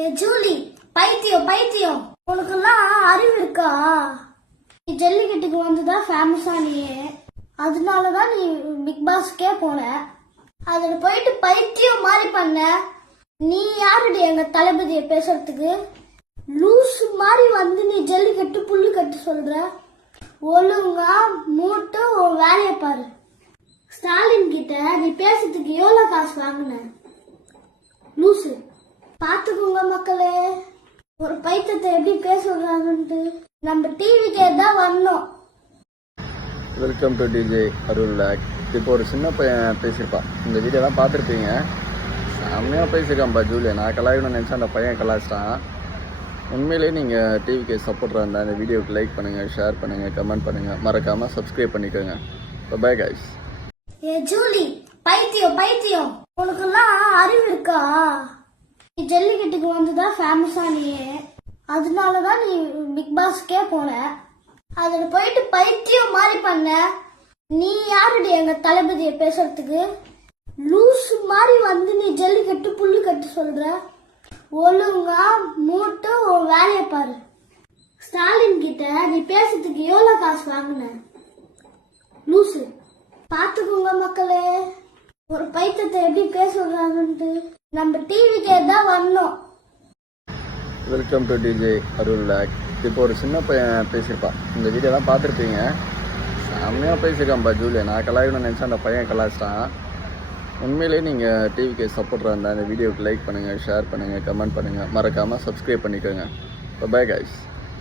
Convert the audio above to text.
ஏ Julie, பைத்தியம் பைத்தியம், உனக்கெல்லாம் அறிவு இருக்கா? நீ ஜல்லிக்கட்டுக்கு வந்துதான் ஃபேமஸா நீ, அதனாலதான் நீ பிக் பாஸ்க்கே போன. அதுல போயிட்டு பைத்தியம் மாதிரி பண்ண. நீ யாருடி எங்க தளபதியை பேசுறதுக்கு? லூசு மாதிரி வந்து நீ ஜல்லிக்கட்டு புல்லு கட்டு சொல்ற. ஒழுங்கா மூட்டு உன் வேலையை பாரு. ஸ்டாலின் கிட்ட நீ பேசுறதுக்கு எவ்வளவு காசு வாங்கின? லூசு. பாத்துக்கோங்க மக்களே, ஒரு பைத்தியத்தை எப்படி பேசுறாங்கன்ட்டு. நம்ம டிவிக்கே தான் வரணும். Welcome to DJ Arul lock. இப்போ ஒரு சின்ன பையன் பேசியிருப்பான், இந்த வீடியோலாம் பார்த்துருப்பீங்க. செம்மையாக பேசியிருக்கான்ப்பா ஜூலியா. நான் கலாய்க்கணும்னு நினச்சேன், அந்த பையன் கலாய்ச்சிட்டான். உண்மையிலேயே நீங்கள் டிவிக்கு சப்போர்ட்டாக இருந்தால் இந்த வீடியோவுக்கு லைக் பண்ணுங்கள், ஷேர் பண்ணுங்கள், கமெண்ட் பண்ணுங்கள், மறக்காமல் சப்ஸ்கிரைப் பண்ணிக்கோங்க. Bye guys. ஏ ஜூலி, பைத்தியம் பைத்தியம், உனக்கெல்லாம் அறிவு இருக்கா? நீ ஜல்லிக்கட்டுக்கு வந்துதான் ஃபேமஸா நீ, அதனாலதான் நீ பிக் பாஸ்க்கே போன. அதுல போயிட்டு பைத்தியம் மாதிரி பண்ண. நீ யாருடி எங்க தளபதியை பேசுறதுக்கு? லூசு மாதிரி வந்து நீ ஜல்லிக்கட்டு புல்லு கட்டு சொல்ற. ஒழுங்கா மூட்டு உன் வேலையை பாரு. ஸ்டாலின் கிட்ட நீ பேசுறதுக்கு எவ்வளவு காசு வாங்கின? லூசு. பாத்துக்கோங்க மக்களே, ஒரு பைத்தியத்தை எப்படி பேசுறாங்கன்ட்டு. நம்ம டிவிக்கே தான் வரணும். Welcome to DJ Arul lock. இப்போ ஒரு சின்ன பையன் பேசியிருப்பான், இந்த வீடியோலாம் பார்த்துருப்பீங்க. செம்மையாக பேசியிருக்கான்ப்பா ஜூலியா. நான் கலாய்க்கணும்னு நினச்சேன், அந்த பையன் கலாய்ச்சிட்டான். உண்மையிலேயே நீங்கள் டிவிக்கு சப்போர்ட்டாக இருந்தால் இந்த வீடியோவுக்கு லைக் பண்ணுங்கள், ஷேர் பண்ணுங்கள், கமெண்ட் பண்ணுங்கள், மறக்காமல் சப்ஸ்கிரைப் பண்ணிக்கோங்க. Bye guys.